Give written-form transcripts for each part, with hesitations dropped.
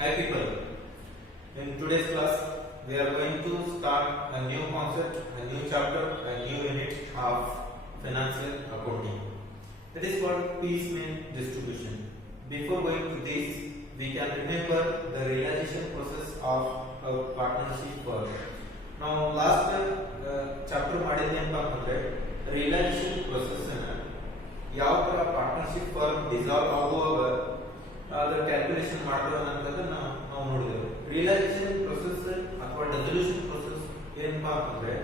Hi people, in today's class we are going to start a new concept, a new chapter, a new unit of financial accounting. It is called piecemeal distribution. Before going to this, we can remember the realization process of a partnership firm. Now last chapter ಮಾಡಿದ್ದೇನಪ್ಪ ಅಂದ್ರೆ realization process ಅನ್ನು ಯಾವ ತರ partnership firm dissolve ಆಗುವಾಗ ಅದರ calculation ಮಾಡೋದಂತದನ್ನ ನಾವು ನೋಡಿದೆವು. Realisation process ಅಥವಾ ಡೆಸಲ್ಯೂಷನ್ process ಏನಪ್ಪಾ ಅಂತಂದ್ರೆ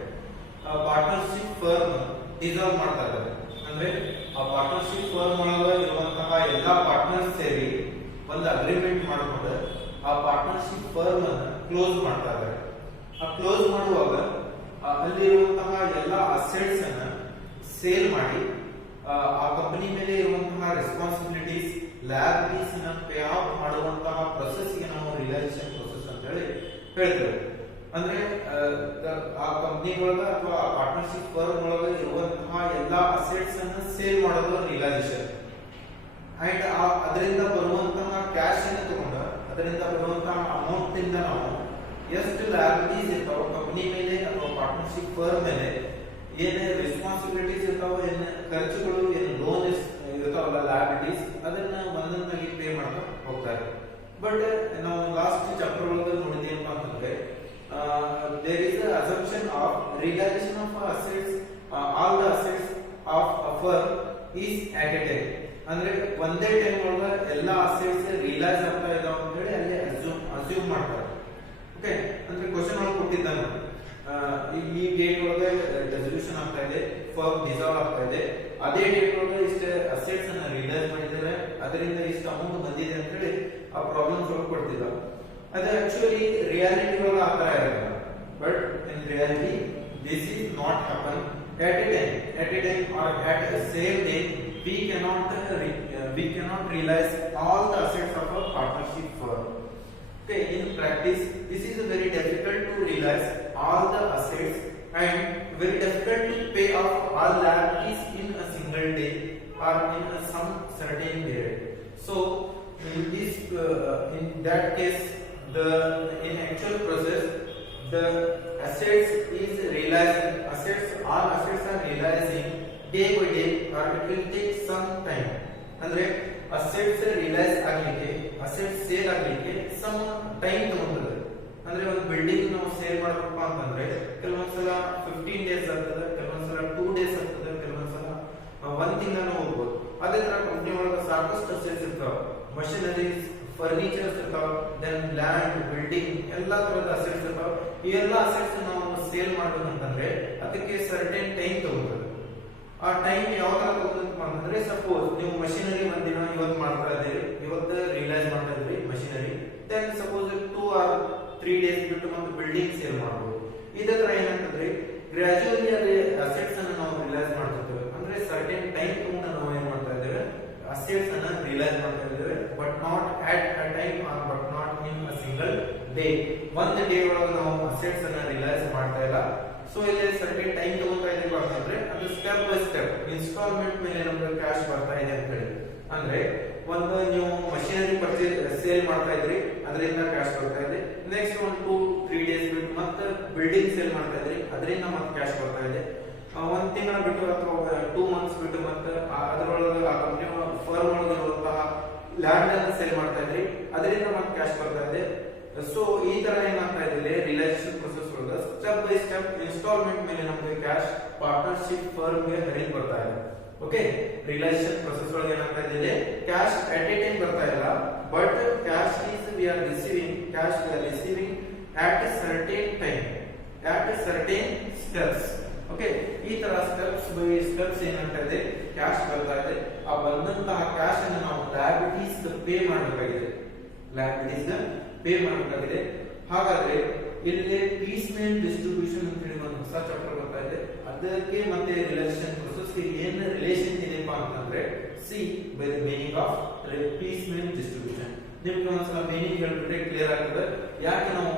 ಪಾರ್ಟ್ನರ್ಶಿಪ್ ಫರ್ಮ್ ಡಿಸಾಲ್ವ್ ಮಾಡ್ತಾ ಇದ್ದಾರೆ. ಅಂದ್ರೆ ಆ ಪಾರ್ಟ್ನರ್ಶಿಪ್ ಫರ್ಮ್ ಒಳಗೆ ಇರುವಂತಹ ಎಲ್ಲಾ ಪಾರ್ಟ್ನರ್ಸ್ ಸೇರಿ ಒಂದು ಅಗ್ರಿಮೆಂಟ್ ಮಾಡ್ಕೊಂಡು ಆ ಪಾರ್ಟ್ನರ್ಶಿಪ್ ಫರ್ಮ್ ಅನ್ನು ಕ್ಲೋಸ್ ಮಾಡ್ತಾ ಇದ್ದಾರೆ. ಆ ಕ್ಲೋಸ್ ಮಾಡುವಾಗ ಅಲ್ಲಿರುವಂತಹ ಎಲ್ಲಾ ಅಸೆಟ್ಸ್ ಅನ್ನ ಸೇಲ್ ಮಾಡಿ ಆ ಕಂಪನಿ ಮೇಲೆ ಇರುವಂತಹ ರೆಸ್ಪಾನ್ಸಿಬಿಲಿಟೀಸ್ ಲಯಬಿಲಿಟೀಸ್ ಅನ್ನು ಪೇ ಆಫ್ ಮಾಡುವಂತಹ ಪ್ರೊಸೆಸ್ ಗೆ ನಾವು ರಿಯಲೈಸೇಷನ್ ಪ್ರೊಸೆಸ್ ಅಂತ ಹೇಳಿ ಹೇಳ್ತೇವೆ. ಅಂದ್ರೆ ಆ ಕಂಪನಿ ಒಳಗ ಅಥವಾ ಆ ಪಾರ್ಟ್ನರ್ಶಿಪ್ ಫರ್ಮ್ ಒಳಗ ಇರುವಂತಹ ಎಲ್ಲಾ ಅಸೆಟ್ಸ್ ಅನ್ನು ಸೇಲ್ ಮಾಡೋದು ರಿಯಲೈಸೇಷನ್. ಅಂಡ್ ಅದರಿಂದ ಬರುವಂತಹ ಕ್ಯಾಶ್ ಅನ್ನು ತಗೊಂಡು ಅದರಿಂದ ಬರುವಂತಹ ಅಮೌಂಟ್ ಇಂದ ನಾವು ಎಷ್ಟು ಲಯಬಿಲಿಟೀಸ್ ಇರ್ತಾವ ಕಂಪನಿ ಮೇಲೆ ಅಥವಾ ಪಾರ್ಟ್ನರ್ಶಿಪ್ ಫರ್ಮ್ ಮೇಲೆ, ಏನೇ ರೆಸ್ಪಾನ್ಸಿಬಿಲಿಟೀಸ್ ಇರ್ತಾವ, ಏನ್ ಖರ್ಚುಗಳು, ಏನ್ ಲೋನ್ ಇರ್ತಾವಲ್ಲ ಲಯಬಿಲಿಟೀಸ್, ಅದನ್ನ ಒಂದೊಂದಾಗಿ ಪೇ ಮಾಡ್ತಾ ಹೋಗ್ತಾರೆ. ಬಟ್ ನಾವು ಲಾಸ್ಟ್ ಚಾಪ್ಟರ್ ಒಳಗೆ ನೋಡಿದೇನಪ್ಪ ಅಂತಂದ್ರೆ there is assumption of realisation of assets, all the assets of a firm is at a time. ಅಂದ್ರೆ ಒಂದೇ ಟೈಮ್ ಒಳಗ ಎಲ್ಲಾ ಅಸೆಟ್ಸ್ ರಿಯಲೈಸ್ ಆಗ್ತಾ ಇದಾವ ಅಂತ ಹೇಳಿ ಅಲ್ಲಿ ಅಸ್ಯೂಮ್ ಮಾಡ್ತಾರೆ. ಓಕೆ, ಅಂದ್ರೆ ಕ್ವಶನ್ ಒಳಗೆ ಕೊಟ್ಟಿದ್ದಾನೆ ಈ ಡೇಟ್ ಒಳಗೆ ರೆಸಲ್ಯೂಷನ್ ಆಗ್ತಾ ಇದೆ, ಫರ್ಮ್ ಡಿಸಾಲ್ವ್ ಆಗ್ತಾ ಇದೆ, ಅದೇ ಡೇಟ್ ಒಳಗೆ ಇಷ್ಟು ಅಸೆಟ್ಸ್ ಅನ್ನ ರಿಯಲೈಸ್ ಮಾಡಿದ್ದಾರೆ, ಅದರಿಂದ ಇಷ್ಟು ಅಮೌಂಟ್ ಬಂದಿದೆ ಅಂತ ಹೇಳಿ ಆ ಪ್ರಾಬ್ಲಮ್ಸ್ ಒಳಗೆ ಕೊಡ್ತಿಲ್ಲ. ಅದು ಆಕ್ಚುಲಿ ರಿಯಾಲಿಟಿ ಒಳಗೆ ಆಗ್ತಾ ಇರಲ್ಲ. But in reality this is not happen at a time or at the same day. We cannot realize all the assets of a partnership firm. Okay, in practice this is very difficult to realize all the assets and very difficult to pay off all liabilities in a single day or in some certain period. So in that case in actual process the assets is realizing, all assets are realizing day by day or it will take some time. ಅಂದ್ರೆ assets realise ಆಗ್ಲಿಕ್ಕೆ, assets sale ಆಗ್ಲಿಕ್ಕೆ some time ತಗೊಂತದೆ. ಅಂದ್ರೆ ಒಂದು building ನಾವು sale ಮಾಡಬೇಕಪ್ಪ ಅಂತಂದ್ರೆ ಕೆಲವೊಂದ್ಸಲ 15 days ಆಗ್ತದೆ, ಕೆಲವೊಂದ್ಸಲ 2 ಡೇಸ್ ಆಗ್ತದೆ, ಕೆಲವೊಂದ್ಸಲ 1 ತಿಂಗಳು ಹೋಗ್ಬೋದು. ಅದೇ ತರ ಕಂಪನಿ ಒಳಗೆ ಸಾಕಷ್ಟು ಅಸೆಟ್ಸ್ ಇರ್ತಾವ, ಮಷಿನರೀಸ್, ಫರ್ನಿಚರ್ಸ್ ಇರ್ತಾವ, ದೆನ್ ಲ್ಯಾಂಡ್, ಬಿಲ್ಡಿಂಗ್, ಎಲ್ಲಾ ತರದ ಅಸೆಟ್ಸ್ ಇರ್ತಾವ. ಈ ಎಲ್ಲಾ ಅಸೆಟ್ಸ್ ನಾವು ಸೇಲ್ ಮಾಡ್ಬೇಕಂತಂದ್ರೆ ಅದಕ್ಕೆ ಸರ್ಟೆನ್ ಟೈಮ್ ತಗೋತದೆ. ಆ ಟೈಮ್ ಯಾವ ತರ ತಗೋತಪ್ಪ ಅಂತಂದ್ರೆ ಸಪೋಸ್ ನೀವು ಮಷಿನರಿ ಒಂದಿನ ಇವತ್ತು ಮಾಡ್ತಾ ಇದ್ದೀರಿ, ಇವತ್ತು ರಿಯಲೈಸ್ ಮಾಡ್ತಾ ಇದ್ರಿ machinery, then suppose 2 or 3 days ಬಿಟ್ಟು ಮತ್ತೆ ಬಿಲ್ಡಿಂಗ್ ಸೇಲ್ ಮಾಡಬಹುದು. ಇದೇ ತರ ಏನಾಗ್ತದೆ, ಗ್ರಾಜುಯಲಿ ಅಲ್ಲಿ ಅಸೆಟ್ಸ್ ಅನ್ನು ನಾವು ರಿಯಲೈಸ್ ಮಾಡ್ತಿದ್ದೇವೆ. ಅಂದ್ರೆ ಸರ್ಟೆನ್ ಟೈಮ್ ತಗೊಂಡು ನಾವು ಏನ್ ಮಾಡ್ತಾ ಇದ್ದೇವೆ, ಅಸೆಟ್ಸ್ ಅನ್ನ ರಿಯಲೈಸ್ ಮಾಡ್ತಾ ಇದ್ದೇವೆ. But not at a time or but not in a single day. ಒಂದು ಡೇ ಒಳಗೆ ನಾವು ಅಸೆಟ್ಸ್ ಅನ್ನ ರಿಯಲೈಸ್ ಮಾಡ್ತಾ ಇಲ್ಲ. ಸೊ ಇಲ್ಲಿ ಸರ್ಟೆನ್ ಟೈಮ್ ತಗೊಂತಾ ಇದೀವಿ ಅಂತಂದ್ರೆ ಅದು ಸ್ಟೆಪ್ ಬೈ ಸ್ಟೆಪ್ ಇನ್ಸ್ಟಾಲ್ಮೆಂಟ್ ಮೇಲೆ ನಮ್ಗೆ ಕ್ಯಾಶ್ ಬರ್ತಾ ಇದೆ ಅಂತ ಹೇಳಿ. ಅಂದ್ರೆ ಒಂದು ನೀವು ಮಷಿನರಿ ಪರ್ಚೇಸ್ ಸೇಲ್ ಮಾಡ್ತಾ ಇದ್ರಿ, ಅದರಿಂದ ಕ್ಯಾಶ್ ಬರ್ತಾ ಇದೆ. ನೆಕ್ಸ್ಟ್ ಒಂದು 2-3 ಡೇಸ್ ಬಿಟ್ಟು ಮತ್ತೆ ಬಿಲ್ಡಿಂಗ್ ಸೇಲ್ ಮಾಡ್ತಾ ಇದ್ರಿ, ಅದರಿಂದ ಮತ್ತೆ ಕ್ಯಾಶ್ ಬರ್ತಾ ಇದೆ. 1 ತಿಂಗಳ ಬಿಟ್ಟು ಅಥವಾ 2 ಮಂತ್ಸ್ ಬಿಟ್ಟು ಮತ್ತೆ ಅದರೊಳಗೆ ಆ ಕಂಪನಿ ಫರ್ಮ್ ಒಳಗೆ ಇರುವಂತಹ ಲ್ಯಾಂಡ್ ಅನ್ನು ಸೇಲ್ ಮಾಡ್ತಾ ಇದ್ರಿ, ಅದರಿಂದ ಮತ್ತೆ ಕ್ಯಾಶ್ ಬರ್ತಾ ಇದೆ. ಸೊ ಈ ತರ ಏನಾಗ್ತಾ ಇದೆ ರಿಯಲೈಸೇಷನ್ ಪ್ರೊಸೆಸ್ ಒಳಗೆ ಸ್ಟೆಪ್ ಬೈ ಸ್ಟೆಪ್ ಇನ್ಸ್ಟಾಲ್ಮೆಂಟ್ ಮೇಲೆ ನಮಗೆ ಕ್ಯಾಶ್ ಪಾರ್ಟ್ನರ್ಶಿಪ್ ಫರ್ಮ್ ಗೆ ಹರಿದು ಬರ್ತಾ ಇದೆ. ಓಕೆ, ರಿಯಲೈಸೇಷನ್ ಪ್ರೊಸೆಸ್ ಒಳಗೆ ಏನಾಗ್ತಾ ಇದೆ, ಕ್ಯಾಶ್ ಅಟ್ ಎ ಟೈಮ್ ಬರ್ತಾ ಇಲ್ಲ, but cash is we are receiving at a certain time, at a certain steps. Okay, ಈ ತರ ಸ್ಟೆಪ್ಸ್ ಬೈ ಸ್ಟೆಪ್ಸ್ ಏನಾಗ್ತಾ ಇದೆ, ಕ್ಯಾಶ್ ಬರ್ತಾ ಇದೆ. ಆ ಬಂದಂತಹ ಕ್ಯಾಶ್ ಅನ್ನು ನಾವು ಲಯಬಿಲಿಟೀಸ್ ಪೇ ಮಾಡಬೇಕಾಗಿದೆ, ಹಾಗಾದ್ರೆ ಇಲ್ಲಿ ಪೀಸ್ಮೇಲ್ ಡಿಸ್ಟ್ರಿಬ್ಯೂಷನ್ ಅಂತ ಹೇಳಿ ಒಂದು ಹೊಸ ಚಾಪ್ಟರ್ ಬರ್ತಾ ಇದೆ. ಅದಕ್ಕೆ ಮತ್ತೆ ರಿಲೇಷನ್ ಪ್ರೊಸೆಸ್ ಗೆ ಏನು ರಿಲೇಷನ್ ಇದೆಪ್ಪ ಅಂತಂದ್ರೆ see by the meaning of piecemeal distribution. ನಿಮ್ಗೆ ಒಂದ್ಸಲ ಮೀನಿಂಗ್ ಹೇಳ್ಬಿಟ್ರೆ ಕ್ಲಿಯರ್ ಆಗ್ತದೆ ಯಾಕೆ ನಾವು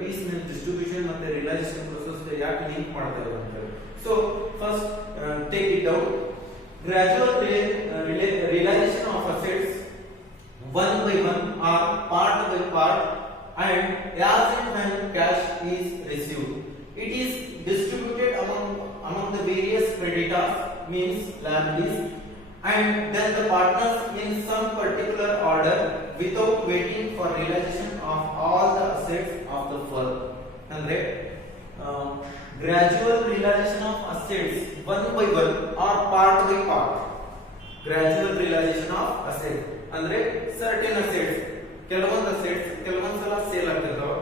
ಪೀಸ್ಮೇಲ್ ಡಿಸ್ಟ್ರಿಬ್ಯೂಷನ್ ಮತ್ತೆ ರಿಯಲೈಸೇಷನ್ ಪ್ರೊಸೆಸ್ ಗೆ ಯಾಕೆ ಲಿಂಕ್ ಮಾಡ್ತಾ ಇದ್ದೀವಿ ಅಂತ ಹೇಳಿ. So first take it out. Gradual realization of assets one by one or part by part and as and when cash is received, it is distributed among the various creditors, means liabilities, and then the partners in some particular order without waiting for realization of all the assets of the firm. Andre gradual realization of assets one by one or part by part. Gradual realization of assets andre certain assets, ಕೆಲವೊಂದು assets ಕೆಲವೊಂದು ಸಲ sale ಆಗ್ತಿರ್ತಾವ,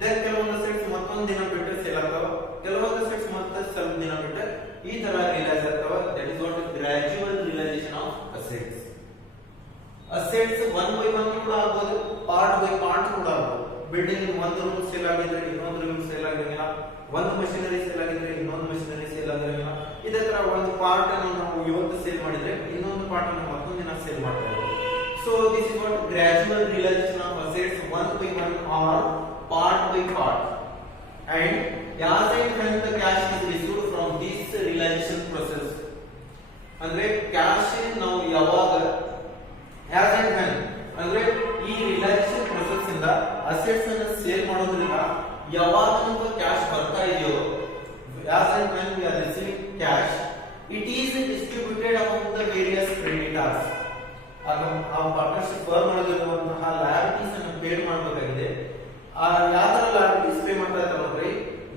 then ಕೆಲವೊಂದು assets ಮತ್ತೊಂದು ದಿನ ಬಿಟ್ಟು sale ಆಗ್ತಾವ, ಕೆಲವೊಂದು assets ಮತ್ತೆ ಸ್ವಲ್ಪ ದಿನ ಬಿಟ್ಟು ಈ ತರ ರಿಲೈಸ್ ಆಗ್ತಾವ. That is what gradual realisation of assets. Assets one by one ಕೂಡ ಆಗಬಹುದು, ಪಾರ್ಟ್ ಬೈ ಪಾರ್ಟ್ ಕೂಡ ಆಗಬಹುದು. ಬಿಲ್ಡಿಂಗ್ ಒಂದು ರೂಮ್ ಸೇಲ್ ಆಗಿದ್ರೆ ಇನ್ನೊಂದು ರೂಮ್ ಸೇಲ್ ಆಗಿರಲಿಲ್ಲ, ಒಂದು ಮಷಿನರಿ ಸೇಲ್ ಆಗಿದ್ರೆ ಇನ್ನೊಂದು ಮಷಿನರಿ ಸೇಲ್ ಆಗಿರಲಿಲ್ಲ. ಇದೇ ತರ ಒಂದು ಪಾರ್ಟ್ ಅನ್ನು ನಾವು ಇವತ್ತು ಸೇಲ್ ಮಾಡಿದ್ರೆ ಇನ್ನೊಂದು ಪಾರ್ಟ್ ಅನ್ನು ಮತ್ತೊಂದು ದಿನ ಸೇಲ್ ಮಾಡ್ತಾ ಇದ್ದೀವಿ. So this is what gradual realisation of assets one by one or part by part, and as and when the cash is received from this realization process. ಅಂದ್ರೆ cash ನಾವು ಯಾವಾಗ as and when ಅಂದ್ರೆ ಈ realization process ಇಂದ assets ಅನ್ನು sale ಮಾಡೋದ್ರಿಂದ ಯಾವಾಗ ನಮಗೆ cash ಬರ್ತಾ ಇದೆಯೋ, as and when we are receiving cash, it is distributed among the various creditors. ಆ ಪಾರ್ಟ್ನರ್ಶಿಪ್ ಫರ್ಮ್ ಒಳಗಿರುವಂತಹ liabilities ಅನ್ನು ಪೇ ಮಾಡಬೇಕಾಗಿದೆ. ಯಾವ ತರ liabilities ಪೇ ಮಾಡ್ತಾ ಇದ್ದಾರೆ ಅಂದ್ರೆ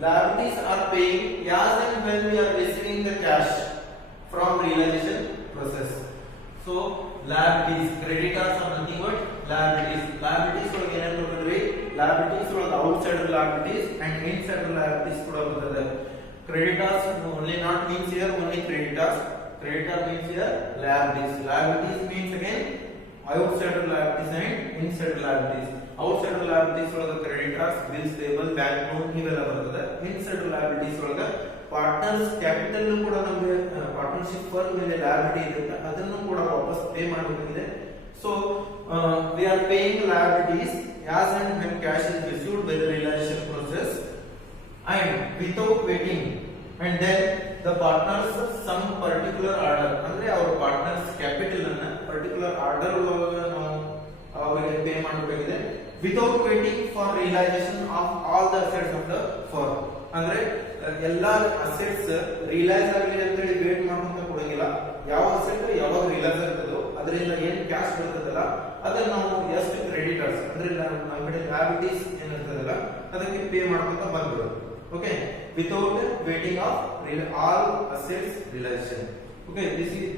liabilities are paying as and when we are receiving the cash from realization process. So liabilities, creditors are nothing but liabilities. Liabilities ಒಳಗೆ ಏನೇನು ನೋಡಿದ್ವಿ, liabilities ಒಳಗೆ outside liabilities and inside liabilities ಕೂಡ ಬರ್ತದೆ. Creditors only not means here only creditors. Creditor means here liabilities. Liabilities means again outside liabilities and inside liabilities. outside liabilities ಒಳಗೆ creditors, bills payable, bank loan ಇವೆಲ್ಲ ಬರ್ತದೆ. inside liabilities ಒಳಗೆ partners capital ಕೂಡ ನಮಗೆ partnership firm ಮೇಲೆ liability ಇರುತ್ತೆ, ಅದನ್ನು ಕೂಡ ವಾಪಸ್ ಪೇ ಮಾಡಬೇಕಿದೆ. So we are paying liabilities as and when cash is received by the realization process and without waiting, and then the partners some particular order ಅಂದ್ರೆ ಅವರ ಪಾರ್ಟ್ನರ್ಸ್ ಕ್ಯಾಪಿಟಲ್ ಅನ್ನ particular order ಒಳಗೆ ನಾವು ಅವರಿಗೆ ಪೇ ಮಾಡಬೇಕಿದೆ. without waiting for realization of all the assets of the firm. ಅಂದ್ರೆ ಎಲ್ಲಾ assets realise ಆಗಲಿ ಅಂತ ಹೇಳಿ ವೇಟ್ ಮಾಡ್ಕೊಂತ ಕೊಡಂಗಿಲ್ಲ. ಯಾವ ಅಸೆಟ್ ಯಾವಾಗ ರಿಯಲೈಸ್ ಆಗ್ತದೋ ಅದರಿಂದ ಏನು ಕ್ಯಾಶ್ ಬರ್ತದಲ್ಲ ಅದನ್ನ ನಾವು ಎಷ್ಟು ಕ್ರೆಡಿಟರ್ಸ್ ಅಂದ್ರೆ ನಮ್ಮ ಕಡೆ liabilities ಏನಿರ್ತದಲ್ಲ ಅದಕ್ಕೆ ಪೇ ಮಾಡ್ಕೊಂತ ಬಂದ್ಬಿಡೋದು. Okay, without waiting of all assets realization. Okay,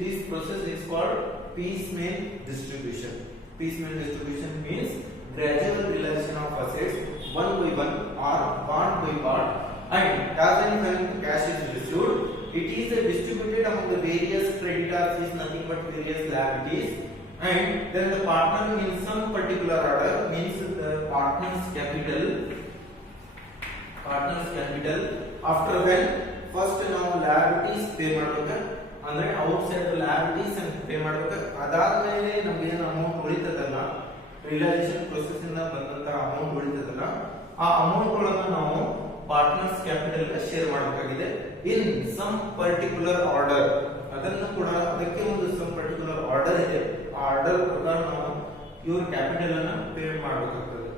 this process is called piecemeal distribution. Piecemeal distribution means gradual realization of assets one by one or part by part, and as and when cash is received, it is distributed among the various creditors, is nothing but various liabilities, and then the partner in some particular order means the partner's capital. After when first ನಾವು liabilities pay ಮಾಡಬೇಕು, ಅಂದ್ರೆ outside liabilities ಅನ್ನು pay ಮಾಡಬೇಕು. ಅದಾದ್ಮೇಲೆ ನಮಗೆ ಏನು amount ಉಳಿತದಲ್ಲ realisation process ಇಂದ ಬಂದಂತ ಅಮೌಂಟ್ ಉಳಿತದಲ್ಲ ಆ ಅಮೌಂಟ್ ಗಳನ್ನು ನಾವು ಪಾರ್ಟ್ನರ್ಸ್ ಕ್ಯಾಪಿಟಲ್ ಗೆ ಶೇರ್ ಮಾಡಬೇಕಾಗಿದೆ ಇನ್ ಸಮ್ ಪರ್ಟಿಕ್ಯುಲರ್ ಆರ್ಡರ್. ಅದನ್ನು ಕೂಡ ಅದಕ್ಕೆ ಒಂದು ಸಮ್ ಪರ್ಟಿಕ್ಯುಲರ್ ಆರ್ಡರ್ ಇದೆ, ಆ ಆರ್ಡರ್ ಪ್ರಕಾರ ನಾವು ಇವ್ರ ಕ್ಯಾಪಿಟಲ್ ಅನ್ನು ಪೇ ಮಾಡಬೇಕಾಗ್ತದೆ.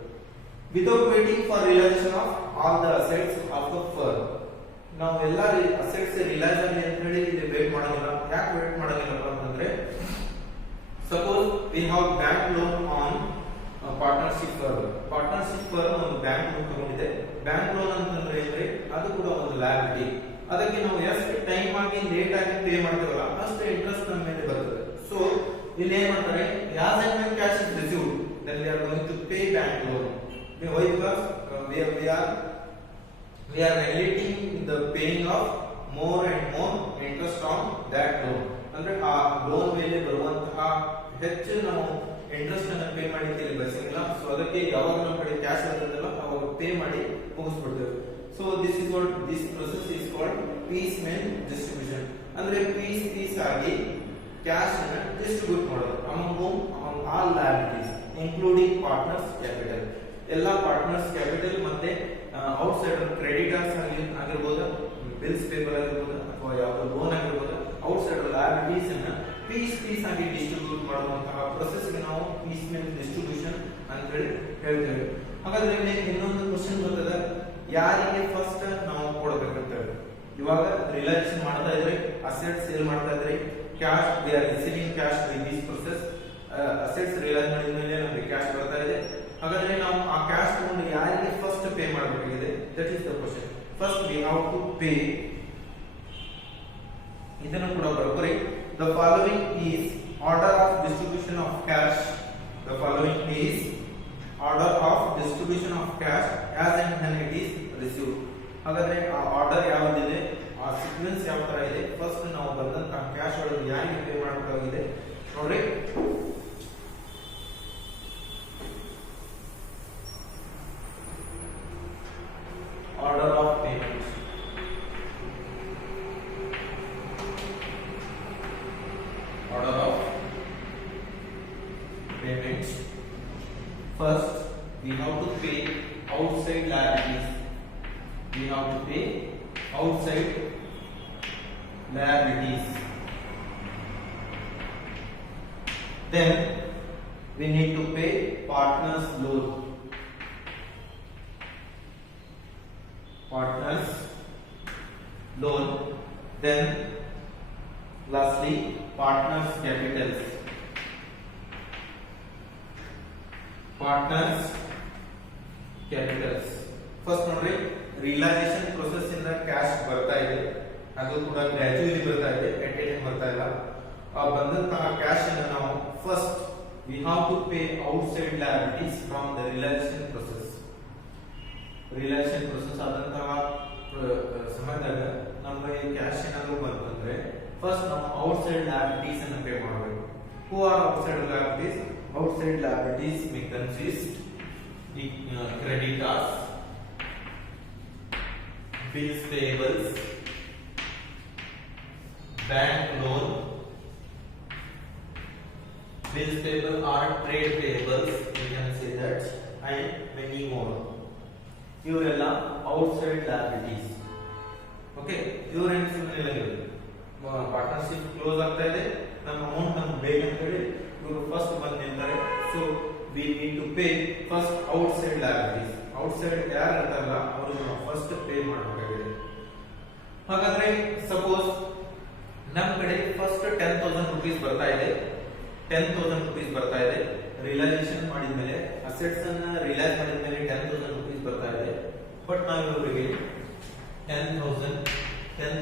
Without waiting for realisation of all the assets of the firm. ನಾವು ಎಲ್ಲಾ ಅಸೆಟ್ಸ್ ರಿಯಲೈಸ್ ಆಗಲಿ ಅಂತ ಹೇಳಿ ಇಲ್ಲಿ ವೇಟ್ ಮಾಡೋದಿಲ್ಲ. ಯಾಕೆ ವೇಟ್ ಮಾಡೋದಿಲ್ಲ ಅಂತಂದ್ರೆ suppose we have bank loan on partnership firm. Partnership firm ಒಂದು ಬ್ಯಾಂಕ್ ಲೋನ್ ತಗೊಂಡಿದೆ. ಬ್ಯಾಂಕ್ ಲೋನ್ ಅಂತಂದ್ರೆ ಏನ್ರಿ, ಅದು ಕೂಡ ಒಂದು ಲಯಬಿಲಿಟಿ. ಅದಕ್ಕೆ ನಾವು ಎಷ್ಟು ಟೈಮ್ ಆಗಿ ಲೇಟ್ ಆಗಿ ಪೇ ಮಾಡ್ತೇವಲ್ಲ ಅಷ್ಟು ಇಂಟ್ರೆಸ್ಟ್ ನಮ್ಮ ಮೇಲೆ ಬರ್ತದೆ. ಸೊ ಇಲ್ಲಿ ಏನ್ ಮಾಡ್ತಾರೆ, as and when cash is received, then we are going to pay bank loan. Why? Because we are neglecting the paying of more and more interest on that loan. ಅಂದ್ರೆ ಆ loan ಮೇಲೆ ಬರುವಂತಹ ಹೆಚ್ಚು ನಾವು interest ಅನ್ನು pay ಮಾಡಿದ್ದೀವಿ ಬಯಸಂಗಿಲ್ಲ. So ಅದಕ್ಕೆ ಯಾವಾಗ ನಮ್ಮ ಕಡೆ ಕ್ಯಾಶ್ ಬರ್ತದಲ್ಲ ಅವಾಗ ಪೇ ಮಾಡಿ ಮುಗಿಸ್ಬಿಡ್ತೇವೆ. So this is what this process is called piecemeal distribution. ಅಂದ್ರೆ ಪೀಸ್ ಆಗಿ ಕ್ಯಾಶ್ ಅನ್ನು ಡಿಸ್ಟ್ರಿಬ್ಯೂಟ್ ಮಾಡೋದು among all liabilities including partners capital. ಎಲ್ಲ ಪಾರ್ಟ್ನರ್ಸ್ ಕ್ಯಾಪಿಟಲ್ ಮತ್ತೆ ಔಟ್ಸೈಡ್ ಕ್ರೆಡಿಟರ್ಸ್ ಆಗಿರ್ಬೋದು, ಬಿಲ್ಸ್ ಪೇಬಲ್ ಆಗಿರ್ಬೋದು, ಅಥವಾ ಯಾವುದೋ ಲೋನ್ ಆಗಿರ್ಬೋದು, ಔಟ್ಸೈಡ್ ಲಯಬಿಲಿಟೀಸ್ ಅನ್ನ ಪೀಸ್ ಆಗಿ ಡಿಸ್ಟ್ರಿಬ್ಯೂಟ್ ಮಾಡುವಂತಹ ಪ್ರೊಸೆಸ್ ಗೆ ನಾವು piecemeal distribution ಅಂತ ಹೇಳಿ ಹೇಳ್ತೇವೆ. ಹಾಗಾದ್ರೆ ಇಲ್ಲಿ ಇನ್ನೊಂದು ಕ್ವಶನ್ ಬರ್ತದೆ, ಯಾರಿಗೆ ಫಸ್ಟ್ ನಾವು ಕೊಡಬೇಕಂತ ಹೇಳಿ. ಇವಾಗ ರಿಲೈಸೇಷನ್ ಮಾಡ್ತಾ ಇದ್ರಿ, ಅಸೆಟ್ ಸೇಲ್ ಮಾಡ್ತಾ ಇದ್ರಿ, cash we are receiving cash with this process. Assets realise ಮಾಡಿದ ಮೇಲೆ ನಮಗೆ ಕ್ಯಾಶ್ ಬರ್ತಾ ಇದೆ. ಹಾಗಾದ್ರೆ ನಾವು ಆ ಕ್ಯಾಶ್ ತಗೊಂಡು ಯಾರಿಗೆ ಫಸ್ಟ್ ಪೇ ಮಾಡಬೇಕಾಗಿದೆ? That is the question. First we have to pay. ಇದನ್ನು ಕೂಡ ಬರೋಬ್ಬರಿ. The following is order of distribution of cash. The following is order of distribution of cash as and when it is received. ಹಾಗಾದ್ರೆ ಆ order ಯಾವುದಿದೆ, ಆ sequence ಯಾವ ತರ ಇದೆ, ಫಸ್ಟ್ ನಾವು ಬಂದಂತ ಕ್ಯಾಶ್ ಒಳಗೆ ಯಾರಿಗೆ ಪೇ ಮಾಡಬೇಕಾಗಿದೆ ನೋಡ್ರಿ. Order of payment. Order of payment. First, we have to pay outside liabilities. We have to pay outside liabilities. Then we need to pay partners loan. Partners loan. Then lastly, partners capitals. Partners capitals. First ನೋಡ್ರಿ, realisation process ಇಂದ cash ಬರ್ತಾ ಇದೆ, ಅದು ಕೂಡ ಗ್ರಾಜುಯಲಿ ಬರ್ತಾ ಇದೆ, at a time ಬರ್ತಾ ಇಲ್ಲ. ಆ ಬಂದಂತಹ ಕ್ಯಾಶ್ ಅನ್ನು ನಾವು first we have to pay outside liabilities from the realisation process. Realisation process ಆದಂತಹ ಸಮಯದಾಗ ನಮಗೆ ಕ್ಯಾಶ್ ಏನಾದರೂ ಬಂತಂದ್ರೆ ಫಸ್ಟ್ ನಾವು ಔಟ್ಸೈಡ್ ಲಯಬಿಲಿಟೀಸ್ ಅನ್ನು ಪೇ ಮಾಡಬೇಕು. Who are outside liabilities? Outside liabilities may consist creditors, bills payables, bank loan, bills payable or trade payables, you can say that, and many more. ಇವರೆಲ್ಲ outside liabilities. Okay, ಇವರೇನು ಸುಮ್ಮನೆ ಇಲ್ಲ, partnership close ಆಗ್ತಾ ಇದೆ, ನಮ್ಮ amount ನಮ್ಗೆ ಬೇಕು ಅಂತ ಹೇಳಿ ಇವರು ಫಸ್ಟ್ ಬಂದು ನಿಂತಾರೆ. So we need to pay first outside liabilities. Outside ಯಾರು ಇರ್ತಾರಲ್ಲ ಅವರು ನಾವು ಫಸ್ಟ್ ಪೇ ಮಾಡಬೇಕಾಗಿದೆ. ಹಾಗಾದ್ರೆ ಸಪೋಸ್ ನಮ್ಮ ಕಡೆ ಫಸ್ಟ್ 10,000 rupees ಬರ್ತಾ ಇದೆ. 10,000 rupees ಬರ್ತಾ ಇದೆ ರಿಯಲೈಸೇಷನ್ ಮಾಡಿದ್ಮೇಲೆ, ಅಸೆಟ್ಸ್ ಅನ್ನ ರಿಯಲೈಸ್ ಮಾಡಿದ್ಮೇಲೆ 10,000 rupees ಬರ್ತಾ ಇದೆ. ಬಟ್ ನಾವು ಇವರಿಗೆ 10,000 and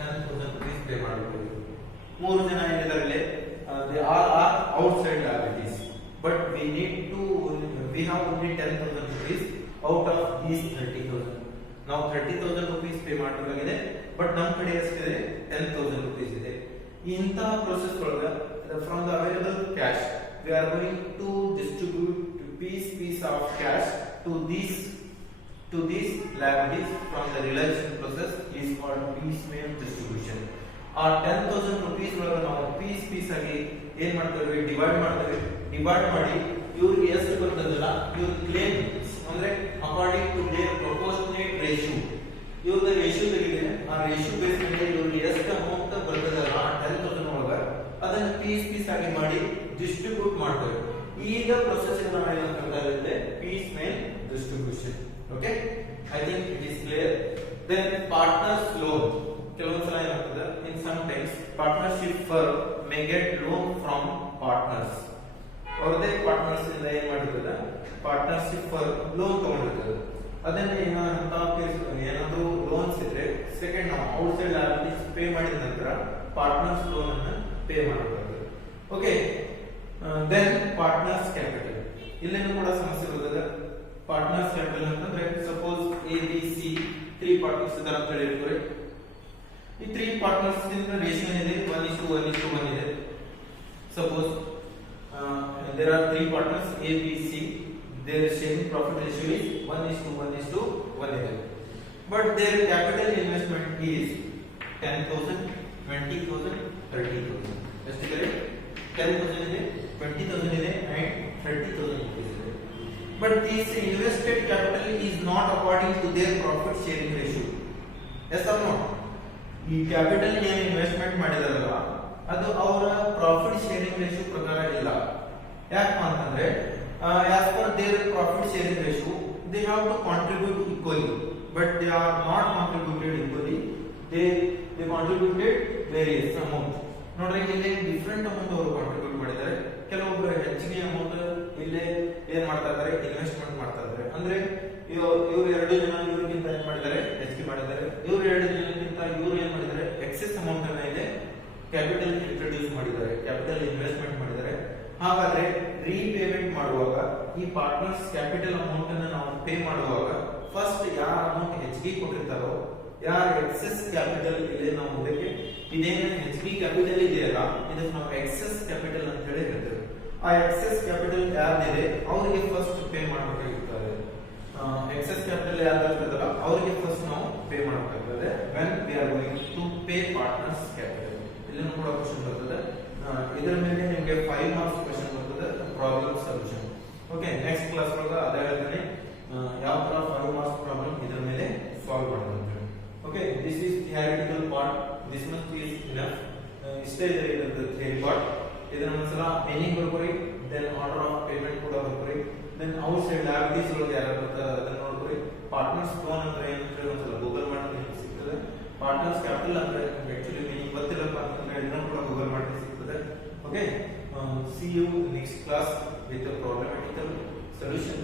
10,000 rupees ಪೇ ಮಾಡಬೇಕು. ಮೂರು ಜನ ಏನಿದಾರೆ, they all are outside liabilities, but we have only 10,000 rupees out of these 30,000. ನಾವು 30,000 rupees ಪೇ ಮಾಡಬೇಕಾಗಿದೆ, ಬಟ್ ನಮ್ಮ ಕಡೆ ಎಷ್ಟಿದೆ? 10,000 rupees ಇದೆ. ಇಂತಹ ಪ್ರೋಸೆಸ್ ಒಳಗೆ from the available cash we are going to distribute piece of cash to these liabilities from the realization process is called piecemeal distribution. ಆ 10,000 rupees ಒಳಗೆ ನಾವು ಪೀಸ್ ಆಗಿ ಏನ್ ಮಾಡ್ತೇವೆ? ಡಿವೈಡ್ ಮಾಡಿ ಇವ್ರಿಗೆ ಎಷ್ಟು ಬರ್ತದಲ್ಲ ಇವ್ರ ಕ್ಲೇಮ್ ಅಂದ್ರೆ according to their proportionate ratio, ಇವ್ರ ರೇಷಿಯೋ ತೆಗೆದ್ರೆ ಆ ರೇಷಿಯೋ ಬೇಸ್ ಮೇಲೆ ಇವ್ರಿಗೆ ಎಷ್ಟು ಅಮೌಂಟ್ ಬರ್ತದಲ್ಲ ಆ 10,000 ಒಳಗೆ ಅದನ್ನ ಪೀಸ್ ಆಗಿ ಮಾಡಿ ಡಿಸ್ಟ್ರಿಬ್ಯೂಟ್ ಮಾಡ್ತೇವೆ. ಈಗ ಪ್ರೊಸೆಸ್ ನಾವು ಏನು ಮಾಡ್ತಾ ಇರುತ್ತೆ? Piecemeal distribution. Okay, I think it is clear. Then partners loan. ಕೆಲವೊಂದ್ಸಲ ಏನಾಗ್ತದೆ, in some times partnership firm may get loan from partners. ಅವ್ರದೇ ಪಾರ್ಟ್ನರ್ಸ್ ಇಂದ ಏನ್ ಮಾಡಿರ್ತದೆ? ಪಾರ್ಟ್ನರ್ಶಿಪ್ ಫರ್ಮ್ ಲೋನ್ ತಗೊಂಡಿರ್ತದೆ. ಅದನ್ನ ಏನಾದ್ರು ಲೋನ್ಸ್ ಇದ್ರೆ ಸೆಕೆಂಡ್ ನಾವು ಔಟ್ಸೈಡ್ ಲಯಬಿಲಿಟೀಸ್ ಪೇ ಮಾಡಿದ ನಂತರ ಪಾರ್ಟ್ನರ್ಸ್ ಲೋನ್ ಅನ್ನ ಪೇ ಮಾಡಬೇಕಾಗುತ್ತೆ. Okay, then partners capital. ಇಲ್ಲೇನೂ ಕೂಡ ಸಮಸ್ಯೆ ಬರ್ತದೆ. ಪಾರ್ಟ್ನರ್ಸ್ ಕ್ಯಾಪಿಟಲ್ ಅಂತಂದ್ರೆ ಸಪೋಸ್ ABC 3 ಪಾರ್ಟ್ನರ್ಸ್ ಇದಾರೆ ಅಂತ ಹೇಳಿರ್ತೀವಿ. ಈ 3 ಪಾರ್ಟ್ನರ್ಸ್ ದಿಂದ ರೇಷಿಯೋ ಇದೆ 1:1:1 ಇದೆ. Suppose there are 3 partners A, B, C. Their sharing profit ratio is 1:1:1 ಇದೆ. But their capital investment is 10,000, 20,000, 30,000. ಎಷ್ಟಿದೆ? 10,000 ಇದೆ, 20,000 ಇದೆ and 30,000 rupees ಇದೆ. But this invested capital is not according to their profit sharing ratio. Yes or no? ಈ capital ಏನು investment ಮಾಡಿದಾರಲ್ಲ ಅದು ಅವರ ಪ್ರಾಫಿಟ್ ಶೇರಿಂಗ್ ರೇಷಿಯೋ ಪ್ರಕಾರ ಇಲ್ಲ. ಯಾಕಪ್ಪ ಅಂತಂದ್ರೆ as per their profit sharing ratio they have to contribute equally, but they are not contributed equally. they contributed various amount. ನೋಡ್ರಿ ಇಲ್ಲಿ ಡಿಫರೆಂಟ್ ಅಮೌಂಟ್ ಅವರು ಕಾಂಟ್ರಿಬ್ಯೂಟ್ ಮಾಡಿದ್ದಾರೆ. ಕೆಲವೊಬ್ಬರು ಹೆಚ್ಚಿಗೆ ಅಮೌಂಟ್ ಇಲ್ಲಿ ಏನ್ ಮಾಡ್ತಾ ಇದ್ದಾರೆ, ಇನ್ವೆಸ್ಟ್ಮೆಂಟ್ ಮಾಡ್ತಾ ಇದ್ದಾರೆ. ಅಂದ್ರೆ ಇವರು ಎರಡು ಜನ ಇವ್ರಿಗಿಂತ ಏನ್ ಮಾಡಿದ್ದಾರೆ, ಹೆಚ್ಚಿಗೆ ಮಾಡಿದ್ದಾರೆ. ಇವರು ಎರಡು ಜನಕ್ಕಿಂತ ಇವರು ಏನ್ ಮಾಡಿದ್ದಾರೆ, ಎಕ್ಸೆಸ್ ಅಮೌಂಟ್ ಅನ್ನ ಇದೆ ಕ್ಯಾಪಿಟಲ್ ಇಂಟ್ರೊಡ್ಯೂಸ್ ಮಾಡಿದ್ದಾರೆ, ಕ್ಯಾಪಿಟಲ್ ಇನ್ವೆಸ್ಟ್ಮೆಂಟ್ ಮಾಡಿದ್ದಾರೆ. ಹಾಗಾದ್ರೆ ರೀಪೇಮೆಂಟ್ ಮಾಡುವಾಗ ಈ ಪಾರ್ಟ್ನರ್ಸ್ ಕ್ಯಾಪಿಟಲ್ ಅಮೌಂಟ್ ಅನ್ನ ನಾವು ಪೇ ಮಾಡುವಾಗ ಫಸ್ಟ್ ಯಾರ ಅಮೌಂಟ್ ಹೆಚ್ಚಿಗೆ ಕೊಟ್ಟಿರ್ತಾರೋ, ಯಾರ ಎಕ್ಸೆಸ್ ಕ್ಯಾಪಿಟಲ್ ಇದೆ, ನಾವು ಇದಕ್ಕೆ ಇದೇನು ಹೆಚ್ಚಿಗೆ ಕ್ಯಾಪಿಟಲ್ ಇದೆಯಲ್ಲ ಇದಕ್ಕೆ ನಾವು ಎಕ್ಸೆಸ್ ಕ್ಯಾಪಿಟಲ್ ಅಂತ ಹೇಳಿ ಹೇಳ್ತೇವೆ. ಆ ಎಕ್ಸೆಸ್ ಕ್ಯಾಪಿಟಲ್ ಯಾರಿದೆ ಅವರಿಗೆ ಫಸ್ಟ್ ಪೇ ಮಾಡಬೇಕಾಗಿರ್ತದೆ. ಎಕ್ಸೆಸ್ ಕ್ಯಾಪಿಟಲ್ ಯಾರಿರ್ತದಲ್ಲ ಅವರಿಗೆ ಫಸ್ಟ್ ನಾವು ಪೇ ಮಾಡಬೇಕಾಗ್ತದೆ when we are going to pay partners capital. ಇಲ್ಲೂ ಕೂಡ ಕ್ವೆಶ್ಚನ್ ಬರ್ತದೆ. ಇದರ ಮೇಲೆ ನಿಮಗೆ 5 ಮಾರ್ಕ್ಸ್ ಕ್ವೆಶ್ಚನ್ ಬರ್ತದೆ, problem solution. Okay, next class ಒಳಗೆ ಅದೇ ಹೇಳ್ತೀನಿ ಯಾವ ತರ 5 ಮಾರ್ಕ್ಸ್ ಪ್ರಾಬ್ಲಮ್ ಇದರ ಮೇಲೆ ಸಾಲ್ವ್ ಮಾಡೋದು. Okay, this is theoretical part, this much is enough. ಇಷ್ಟೇ ಇದೆ ಇದರ ಥಿಯರಿ ಪಾರ್ಟ್. ಇದನ್ನ ಒಂದ್ಸಲ ಮೀನಿಂಗ್ ಬರ್ಕೋರಿ, ದೆನ್ ಆರ್ಡರ್ ಆಫ್ ಪೇಮೆಂಟ್ ಕೂಡ ಬರ್ಕೋರಿ, ದೆನ್ ಔಟ್ ಸೈಡ್ ಲ್ಯಾಬಿಲಿಟೀಸ್ ಒಳಗೆ ಯಾರು ಬರ್ತಾರೆ ಅದನ್ನ ನೋಡ್ಕೋರಿ. ಪಾರ್ಟ್ನರ್ಸ್ ಲೋನ್ ಅಂದ್ರೆ ಏನು ಅಂತ ಹೇಳಿ ಒಂದ್ಸಲ ಗೂಗಲ್ ಮಾಡಿ ಸಿಗ್ತದೆ. ಪಾರ್ಟ್ನರ್ಸ್ ಕ್ಯಾಪಿಟಲ್ ಅಂದ್ರೆ ಆಕ್ಚುಲಿ ಮೀನಿಂಗ್ ಗೊತ್ತಿಲ್ಲಪ್ಪ ಅಂತಂದ್ರೆ ಇದನ್ನ ಕೂಡ ಗೂಗಲ್ ಮಾಡಿ ಸಿಗ್ತದೆ. Okay, see you next class with a problematical solution.